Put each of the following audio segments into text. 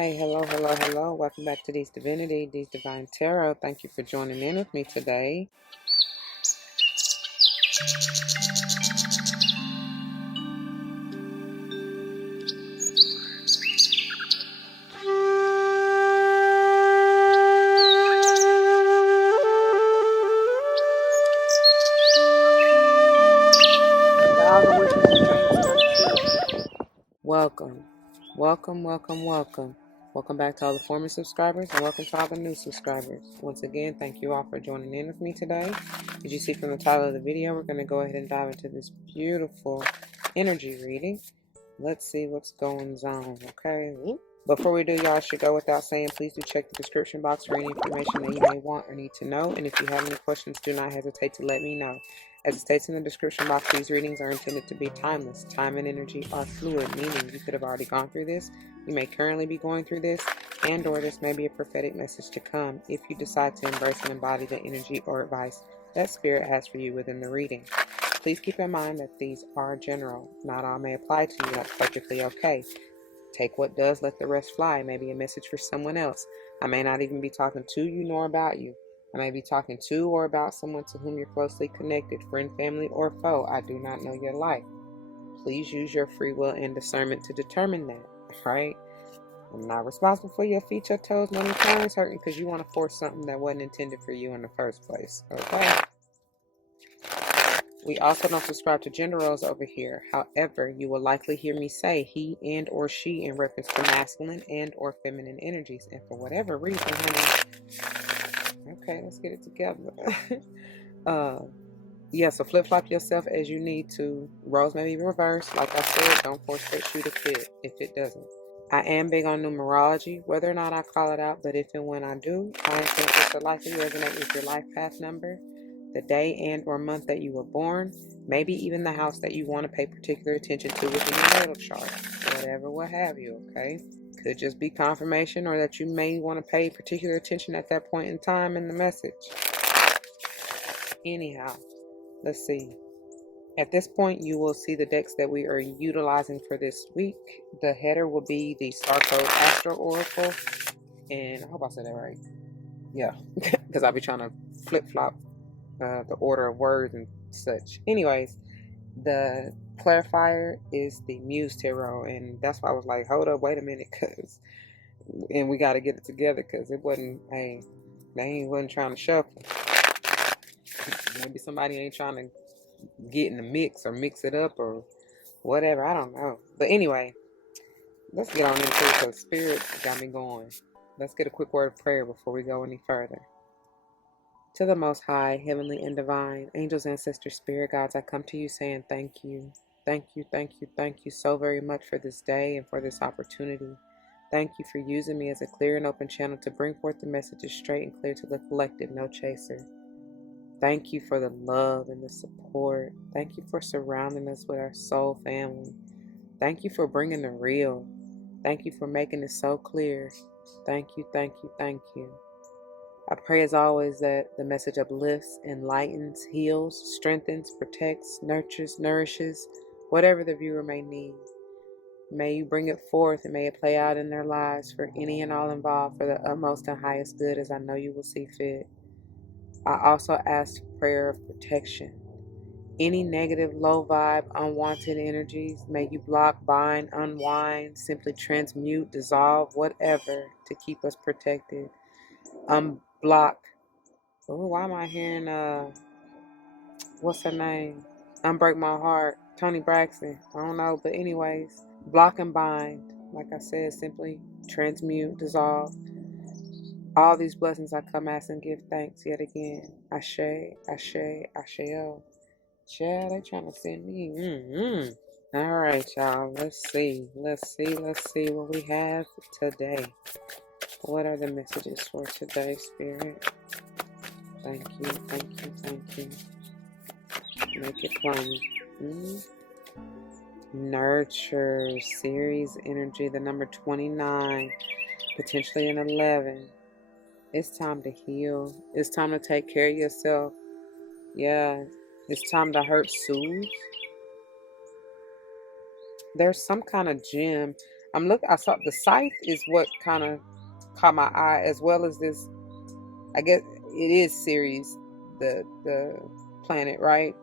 Hi, hello, hello, hello. Welcome back to These Divinity, These Divine Tarot. Thank you for joining in with me today. Welcome, welcome, welcome, welcome. Welcome back to all the former subscribers and welcome to all the new subscribers. Once again, thank you all for joining in with me today. As you see from the title of the video, we're going to go ahead and dive into this beautiful energy reading. Let's see what's going on, okay? Before we do, y'all should go without saying, please do check the description box for any information that you may want or need to know. And if you have any questions, do not hesitate to let me know. As it states in the description box, these readings are intended to be timeless. Time and energy are fluid, meaning you could have already gone through this, you may currently be going through this, and or this may be a prophetic message to come if you decide to embrace and embody the energy or advice that Spirit has for you within the reading. Please keep in mind that these are general. Not all may apply to you. That's perfectly okay. Take what does, let the rest fly. Maybe a message for someone else. I may not even be talking to you nor about you. I may be talking to or about someone to whom you're closely connected, friend, family, or foe. I do not know your life. Please use your free will and discernment to determine that, right? I'm not responsible for your feet, your toes, money, turns hurting because you want to force something that wasn't intended for you in the first place, okay? We also don't subscribe to gender roles over here. However, you will likely hear me say he and or she in reference to masculine and or feminine energies. And for whatever reason, honey, okay, let's get it together. Yeah, so flip-flop yourself as you need to. Roles may be reversed. Like I said, don't force that shoe to fit if it doesn't. I am big on numerology, whether or not I call it out, but if and when I do, I intend this to likely resonate with your life path number, the day and or month that you were born, maybe even the house that you want to pay particular attention to within your natal chart, whatever, what have you, okay? Could just be confirmation or that you may want to pay particular attention at that point in time in the message. Anyhow, let's see. At this point, you will see the decks that we are utilizing for this week. The header will be the Starcodes Astro Oracle. And I hope I said that right. Yeah, because I'll be trying to flip-flop the order of words and such. Anyways, the clarifier is the Muse Tarot. And that's why I was like, hold up, wait a minute. And we got to get it together because it wasn't, hey, they wasn't trying to shuffle. Maybe somebody ain't trying to get in the mix or mix it up or whatever. I don't know. But anyway, let's get on into it because Spirit got me going. Let's get a quick word of prayer before we go any further. To the Most High, Heavenly and Divine, angels, ancestors, spirit guides, I come to you saying thank you. Thank you, thank you, thank you so very much for this day and for this opportunity. Thank you for using me as a clear and open channel to bring forth the messages straight and clear to the collective, no chaser. Thank you for the love and the support. Thank you for surrounding us with our soul family. Thank you for bringing the real. Thank you for making it so clear. Thank you, thank you, thank you. I pray as always that the message uplifts, enlightens, heals, strengthens, protects, nurtures, nourishes, whatever the viewer may need. May you bring it forth and may it play out in their lives for any and all involved for the utmost and highest good as I know you will see fit. I also ask prayer of protection. Any negative, low vibe, unwanted energies, may you block, bind, unwind, simply transmute, dissolve, whatever to keep us protected. Unblock. Oh, why am I hearing, what's her name? Unbreak My Heart, Tony Braxton. I don't know, but anyways, block and bind. Like I said, simply transmute, dissolve. All these blessings I come ask and give thanks yet again. Ashe, Ashe, Asheo. Child, they trying to send me. All right, y'all. Let's see what we have today. What are the messages for today, Spirit? Thank you, thank you, thank you. Make it plain. Nurture, series energy, the number 29, potentially an 11. It's time to heal. It's time to take care of yourself. Yeah, it's time to hurt soothe. There's some kind of gem. I saw the scythe is what kind of caught my eye, as well as this. I guess it is Ceres, the planet, right?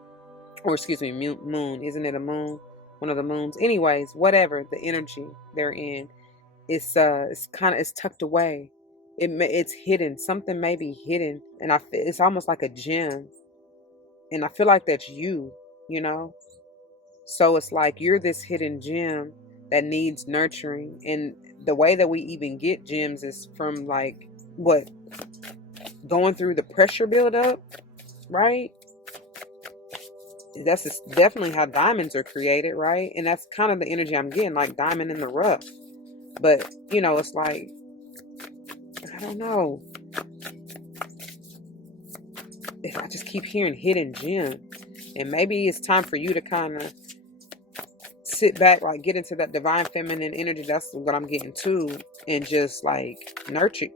Or excuse me, moon. Isn't it a moon? One of the moons. Anyways, whatever the energy they're in, it's tucked away. It's hidden. Something may be hidden, and it's almost like a gem. And I feel like that's you, you know. So it's like you're this hidden gem that needs nurturing, and the way that we even get gems is from like what, going through the pressure buildup, right? That's definitely how diamonds are created, right? And that's kind of the energy I'm getting, like diamond in the rough. But it's like, I don't know, if I just keep hearing hidden gem, and maybe it's time for you to kind of sit back, like get into that divine feminine energy. That's what I'm getting to, and just like nurture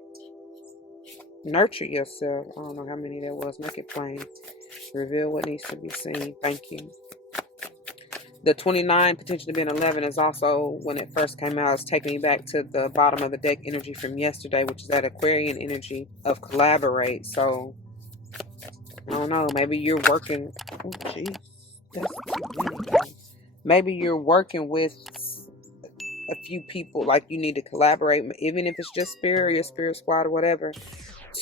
yourself. I don't know how many there was. Make it plain. Reveal what needs to be seen. Thank you. The 29 potentially being 11 is also, when it first came out, it's taking me back to the bottom of the deck energy from yesterday, which is that Aquarian energy of collaborate. So I don't know, maybe you're working, oh jeez, that's too many. Maybe you're working with a few people, like you need to collaborate, even if it's just spirit or your spirit squad or whatever,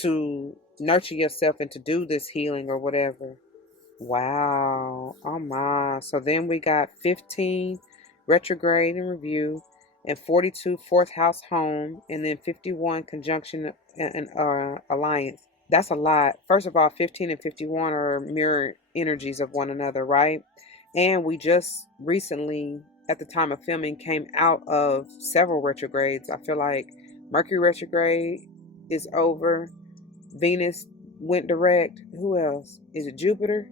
to nurture yourself and to do this healing or whatever. Wow. Oh my. So then we got 15 retrograde in review, and 42 fourth house home, and then 51 conjunction and alliance. That's a lot. First of all, 15 and 51 are mirror energies of one another, right? And we just recently, at the time of filming, came out of several retrogrades. I feel like Mercury retrograde is over. Venus went direct. Who else? Is it Jupiter?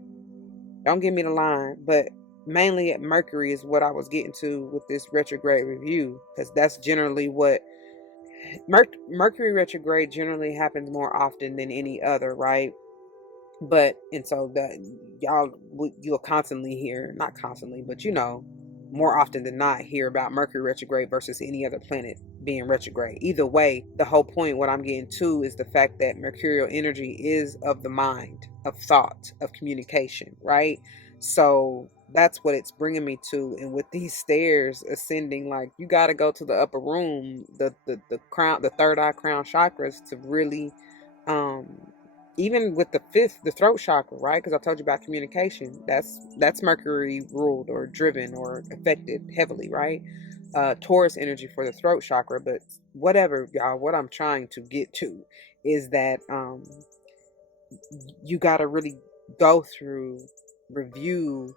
Don't give me the line, but mainly at Mercury is what I was getting to with this retrograde review, because that's generally what Mercury retrograde generally happens more often than any other, right? But and so that you'll constantly hear, not constantly, but more often than not hear about Mercury retrograde versus any other planet being retrograde. Either way, the whole point, what I'm getting to, is the fact that mercurial energy is of the mind, of thought, of communication, right? So that's what it's bringing me to. And with these stairs ascending, like, you got to go to the upper room, the crown, the third eye crown chakras, to really um even with the fifth, the throat chakra, right? Because I told you about communication. That's Mercury ruled or driven or affected heavily, right? Taurus energy for the throat chakra. But whatever, y'all, what I'm trying to get to is that you got to really go through, review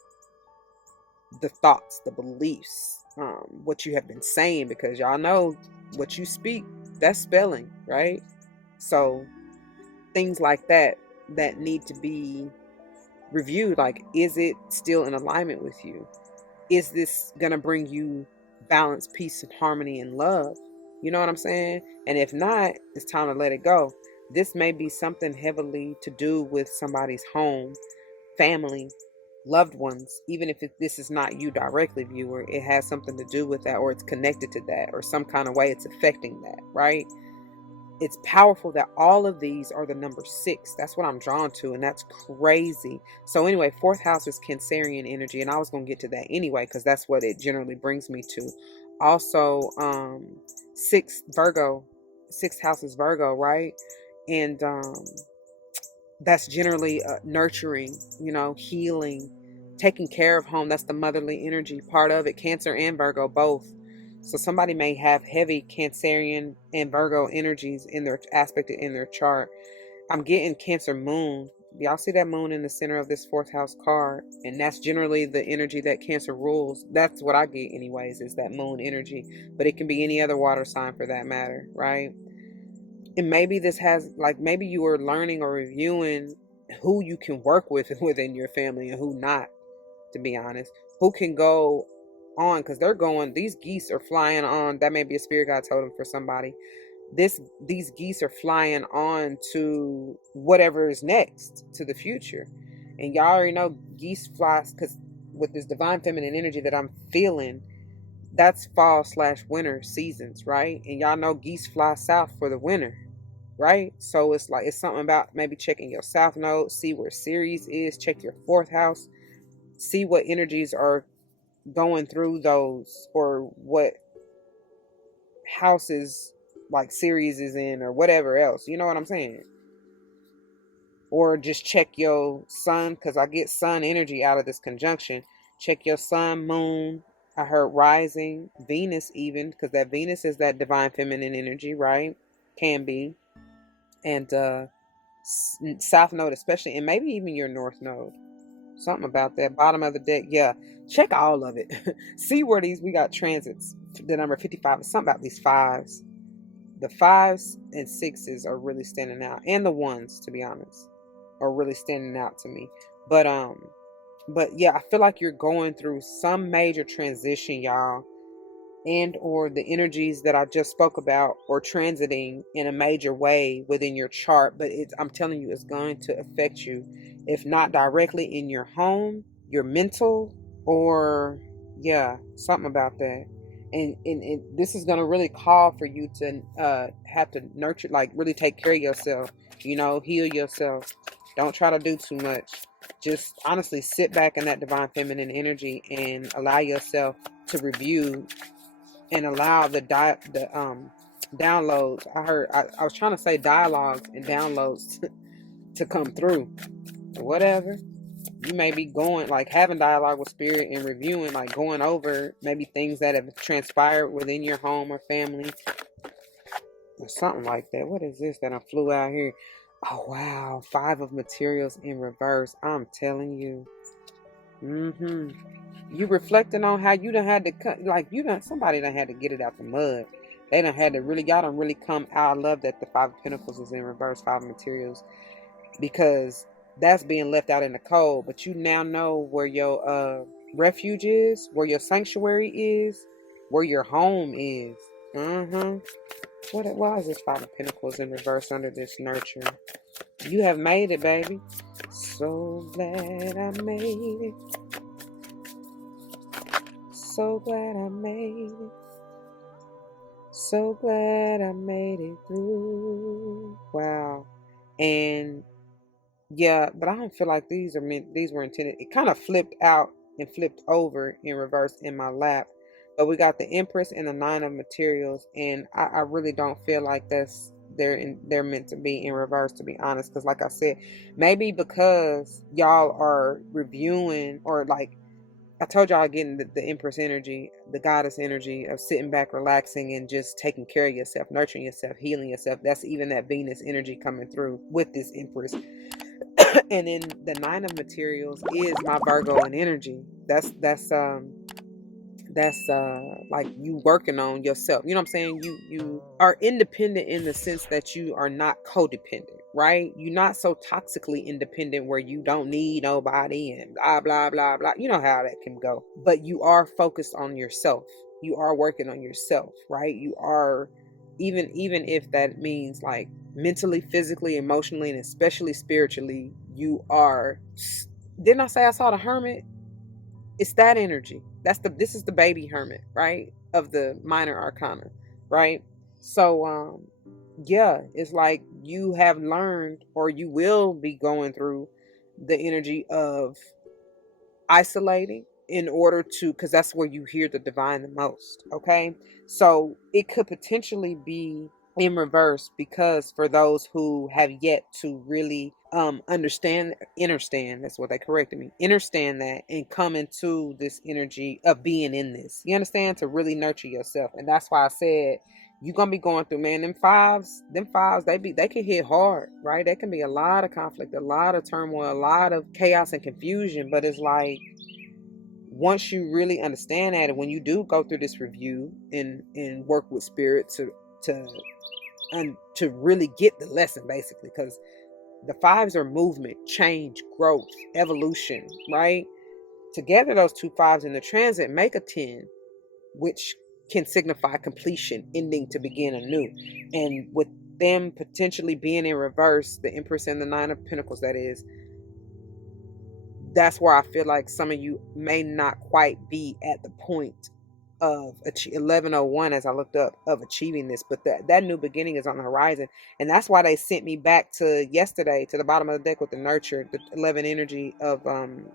the thoughts, the beliefs, what you have been saying, because y'all know what you speak, that's spelling, right? So things like that need to be reviewed. Like, is it still in alignment with you? Is this gonna bring you balance, peace, and harmony and love? You know what I'm saying? And if not, it's time to let it go. This may be something heavily to do with somebody's home, family, loved ones. Even if this is not you directly, viewer, it has something to do with that, or it's connected to that, or some kind of way it's affecting that, right? It's powerful that all of these are the number 6. That's what I'm drawn to, and that's crazy. So anyway, fourth house is Cancerian energy, and I was going to get to that anyway, because that's what it generally brings me to. Also, sixth house is Virgo, right? And that's generally nurturing, healing, taking care of home. That's the motherly energy part of it. Cancer and Virgo both. So somebody may have heavy Cancerian and Virgo energies in their aspected in their chart. I'm getting Cancer moon. Y'all see that moon in the center of this fourth house card? And that's generally the energy that Cancer rules. That's what I get anyways, is that moon energy. But it can be any other water sign for that matter, right? And maybe this has, like, maybe you are learning or reviewing who you can work with within your family and who not, to be honest. Who can go on, because these geese are flying on. That may be a spirit guide totem for somebody. These geese are flying on to whatever is next, to the future. And y'all already know geese flies, because with this divine feminine energy that I'm feeling, that's fall/winter seasons, right? And y'all know geese fly south for the winter, right? So it's like, it's something about maybe checking your south node, see where Ceres is, check your fourth house, see what energies are going through those, or what houses like Ceres is in, or whatever else. You know what I'm saying? Or just check your sun, because I get sun energy out of this conjunction. Check your sun, moon. I heard rising, Venus even, because that Venus is that divine feminine energy, right? Can be. And south node especially, and maybe even your north node. Something about that bottom of the deck. Yeah, check all of it. See where we got transits. The number 55 is something about these fives. The fives and sixes are really standing out, and the ones, to be honest, are really standing out to me. But yeah, I feel like you're going through some major transition, y'all, and or the energies that I just spoke about or transiting in a major way within your chart. But I'm telling you, it's going to affect you, if not directly in your home, your mental, or yeah, something about that. And this is going to really call for you to have to nurture, like really take care of yourself, heal yourself. Don't try to do too much. Just honestly sit back in that divine feminine energy and allow yourself to review and allow the downloads. I was trying to say dialogues and downloads to come through. Whatever. You may be going, like, having dialogue with spirit and reviewing, like going over maybe things that have transpired within your home or family or something like that. What is this that I flew out here? Oh wow, 5 of materials in reverse. I'm telling you. You reflecting on how you done had to cut, like somebody done had to get it out the mud. They done had to really, y'all done really come out. I love that the 5 of Pentacles is in reverse, 5 of materials, because that's being left out in the cold. But you now know where your refuge is, where your sanctuary is, where your home is. Why is this 5 of Pentacles in reverse under this nurture? You have made it, baby. So glad I made it. So glad I made it. So glad I made it through. Wow. And yeah, but I don't feel like these were intended. It kind of flipped out and flipped over in reverse in my lap. But we got the Empress and the 9 of materials, and I really don't feel like they're meant to be in reverse, to be honest. Because like I said, maybe because y'all are reviewing, or like I told y'all, getting the Empress energy, the goddess energy of sitting back, relaxing, and just taking care of yourself, nurturing yourself, healing yourself. That's even that Venus energy coming through with this Empress. And then the 9 of materials is my Virgo and energy. That's like you working on yourself. You know what I'm saying? You are independent in the sense that you are not codependent, right? You're not so toxically independent where you don't need nobody and blah blah blah blah. You know how that can go. But you are focused on yourself. You are working on yourself, right? You are, even if that means like mentally, physically, emotionally, and especially spiritually, you are. Didn't I say I saw the Hermit? It's that energy. This is the baby hermit, right? Of the minor arcana, right? So yeah, it's like you have learned, or you will be going through the energy of isolating in order to, because that's where you hear the divine the most. Okay, so it could potentially be in reverse, because for those who have yet to really understand, that's what they corrected me, understand that, and come into this energy of being in this, you understand, to really nurture yourself. And that's why I said you're gonna be going through, man, them fives, they can hit hard, right? There can be a lot of conflict, a lot of turmoil, a lot of chaos and confusion. But it's like, once you really understand that, and when you do go through this review and work with spirit to really get the lesson, basically, because the fives are movement, change, growth, evolution, right? Together, those 2 fives in the transit make a 10, which can signify completion, ending to begin anew. And with them potentially being in reverse, the Empress and the 9 of Pentacles, that's where I feel like some of you may not quite be at the point of 1101 as I looked up of achieving this, but that new beginning is on the horizon, and that's why they sent me back to yesterday to the bottom of the deck with the nurture, the 11 energy of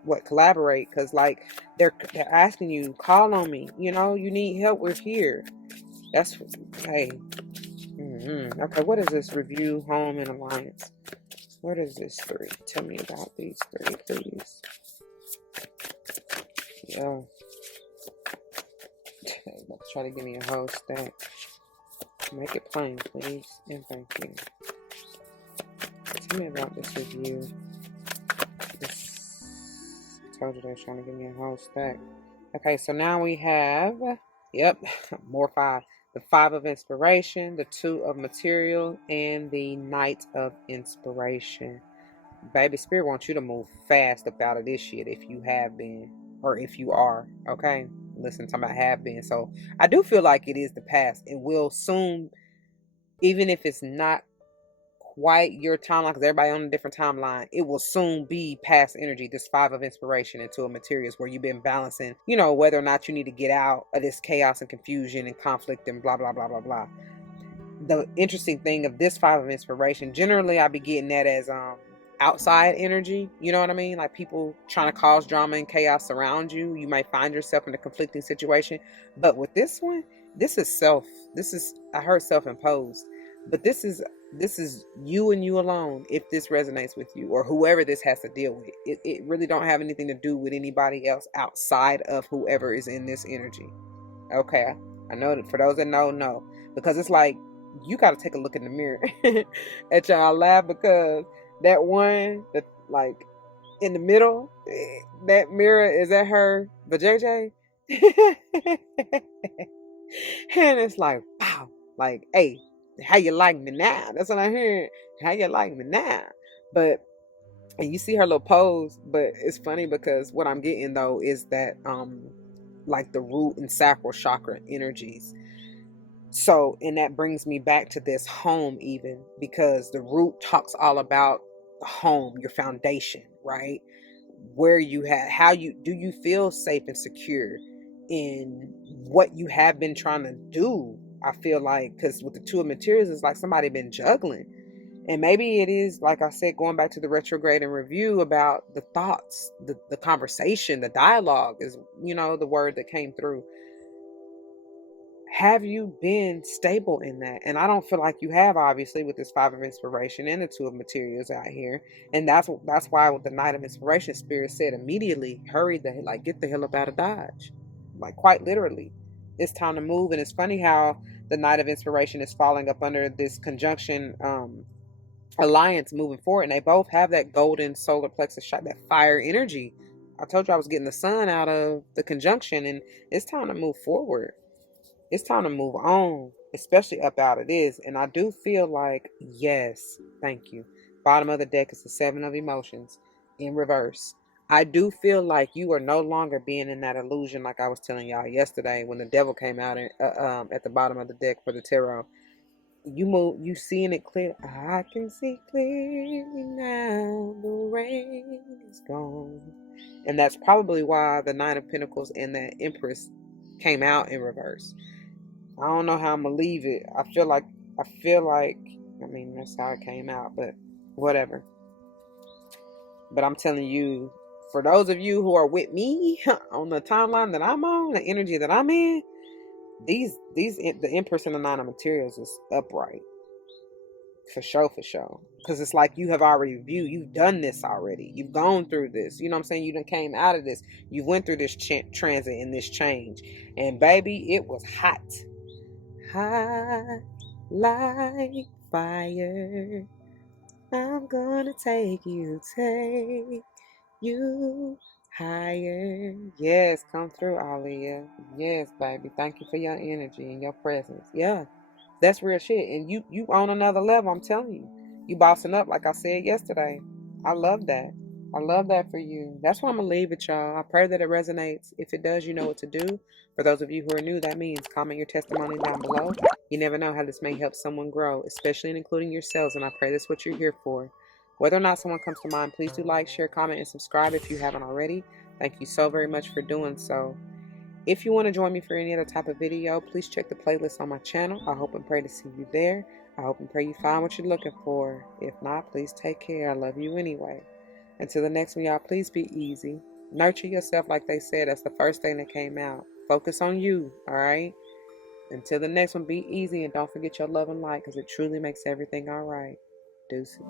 what collaborate, because like they're asking you, call on me, you know, you need help, we're here. That's hey. Okay, what is this? Review, home, and alliance. What is this three? Tell me about these three, please. Yeah. Let's try to give me a whole stack. Make it plain, please, and thank you. Tell me about this review. I told you they were trying to give me a whole stack. Okay, so now we have, yep, more five. The 5 of inspiration, the 2 of material, and the Knight of inspiration. Baby, Spirit wants you to move fast up out of this shit if you have been, or if you are, okay? Listen, talking about have been. So I do feel like it is the past. It will soon, even if it's not quite your timeline, because everybody on a different timeline, it will soon be past energy, this 5 of inspiration into a materials where you've been balancing, you know, whether or not you need to get out of this chaos and confusion and conflict and blah, blah, blah, blah, blah. The interesting thing of this 5 of inspiration, generally I be getting that as outside energy, you know what I mean? Like people trying to cause drama and chaos around you. You might find yourself in a conflicting situation. But with this one, this is I heard self-imposed, but this is you and you alone, if this resonates with you or whoever this has to deal with. It really don't have anything to do with anybody else outside of whoever is in this energy. Okay, I know that for those that know, because it's like you got to take a look in the mirror at y'all laugh, because that one that like in the middle, that mirror is at her vajayjay. And it's like, wow, like, hey, how you like me now? That's what I heard. How you like me now? But and you see her little pose, but it's funny because what I'm getting though is that like the root and sacral chakra energies. So, and that brings me back to this home, even because the root talks all about the home, your foundation, right? Where you have, how you do you feel safe and secure in what you have been trying to do. I feel like, because with the 2 of materials, it's like somebody been juggling. And maybe it is, like I said, going back to the retrograde and review about the thoughts, the conversation, the dialogue is, you know, the word that came through. Have you been stable in that? And I don't feel like you have, obviously, with this 5 of inspiration and the 2 of materials out here. And that's why with the Knight of inspiration, Spirit said immediately, hurry get the hell up out of Dodge. Like quite literally. It's time to move. And it's funny how the Knight of inspiration is falling up under this conjunction alliance moving forward. And they both have that golden solar plexus shot, that fire energy. I told you I was getting the sun out of the conjunction, and it's time to move forward. It's time to move on, especially up out of this. And I do feel like, yes, thank you. Bottom of the deck is the 7 of emotions in reverse. I do feel like you are no longer being in that illusion, like I was telling y'all yesterday when the devil came out at the bottom of the deck for the tarot. You seeing it clear. I can see clearly now. The rain is gone. And that's probably why the 9 of Pentacles and the Empress came out in reverse. I don't know how I'm gonna leave it. I feel like I mean, that's how it came out, but whatever. But I'm telling you, for those of you who are with me on the timeline that I'm on, the energy that I'm in, the Empress and the 9 of materials is upright. For sure. Because it's like you have already viewed, you've done this already. You've gone through this. You know what I'm saying? You done came out of this. You went through this transit and this change. And baby, it was hot. Hot like fire. I'm gonna take you higher. Yes, come through, Aliyah. Yes, baby. Thank you for your energy and your presence. Yeah. That's real shit. And you on another level, I'm telling you. You bossing up, like I said yesterday. I love that. I love that for you. That's why I'm going to leave it, y'all. I pray that it resonates. If it does, you know what to do. For those of you who are new, that means comment your testimony down below. You never know how this may help someone grow, especially and including yourselves. And I pray that's what you're here for. Whether or not someone comes to mind, please do like, share, comment, and subscribe if you haven't already. Thank you so very much for doing so. If you want to join me for any other type of video, please check the playlist on my channel. I hope and pray to see you there. I hope and pray you find what you're looking for. If not, please take care. I love you anyway. Until the next one, y'all, please be easy. Nurture yourself like they said. That's the first thing that came out. Focus on you, all right? Until the next one, be easy and don't forget your love and light because it truly makes everything all right. Deuces.